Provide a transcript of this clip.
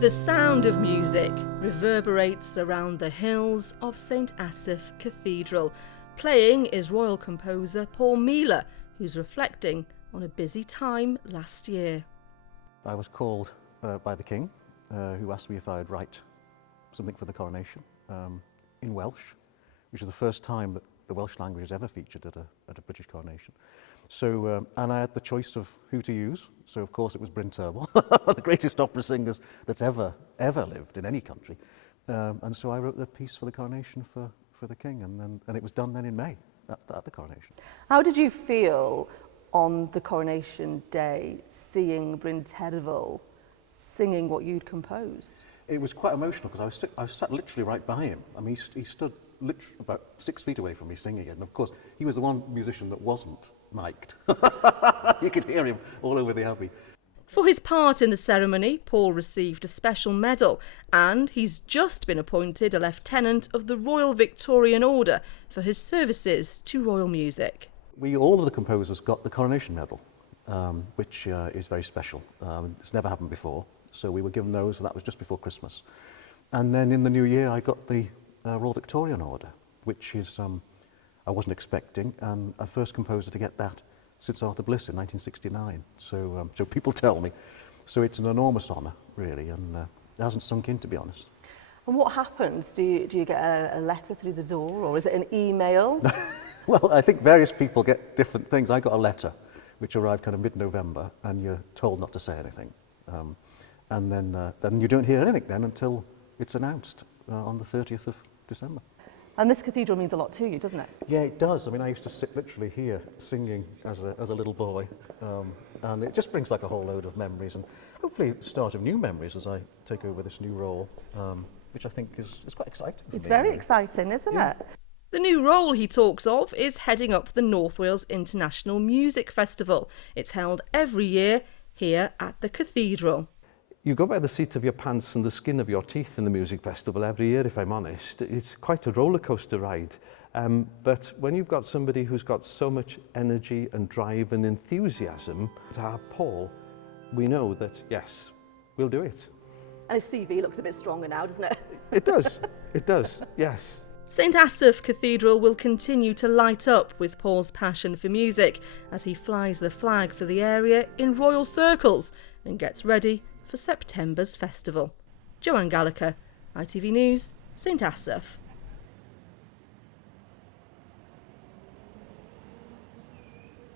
The sound of music reverberates around the hills of St Asaph Cathedral. Playing is royal composer Paul Mealor, who's reflecting on a busy time last year. I was called by the King, who asked me if I'd write something for the coronation in Welsh, which is the first time that the Welsh language is ever featured at a British coronation. So, and I had the choice of who to use. So, of course, it was Bryn Terfel, the greatest opera singers that's ever lived in any country. And so I wrote the piece for the coronation for the King, and it was done then in May at the coronation. How did you feel on the coronation day, seeing Bryn Terfel singing what you'd composed? It was quite emotional because I was sat literally right by him. I mean, he stood literally about 6 feet away from me singing it. And of course, he was the one musician that wasn't mic'd. You could hear him all over the Abbey. For his part in the ceremony, Paul received a special medal, and he's just been appointed a Lieutenant of the Royal Victorian Order for his services to royal music. All of the composers got the coronation medal, which is very special. It's never happened before, so we were given those, and that was just before Christmas. And then in the new year, I got the Royal Victorian Order, which is I wasn't expecting, and I first composer to get that since Arthur Bliss in 1969. So people tell me. So it's an enormous honour, really, and it hasn't sunk in, to be honest. And what happens? Do you get a letter through the door, or is it an email? Well, I think various people get different things. I got a letter which arrived kind of mid-November, and you're told not to say anything. And then you don't hear anything then until it's announced on the 30th of December. And this cathedral means a lot to you, doesn't it? Yeah, it does. I mean, I used to sit literally here singing as a little boy, and it just brings back a whole load of memories, and hopefully the start of new memories as I take over this new role, which I think is quite exciting for me. It's very exciting, isn't it? The new role he talks of is heading up the North Wales International Music Festival. It's held every year here at the Cathedral. You go by the seat of your pants and the skin of your teeth in the music festival every year, if I'm honest. It's quite a roller coaster ride. But when you've got somebody who's got so much energy and drive and enthusiasm, to have Paul, we know that, yes, we'll do it. And his CV looks a bit stronger now, doesn't it? It does, yes. St Asaph Cathedral will continue to light up with Paul's passion for music as he flies the flag for the area in royal circles and gets ready for September's festival. Joanne Gallacher, ITV News, St Asaph.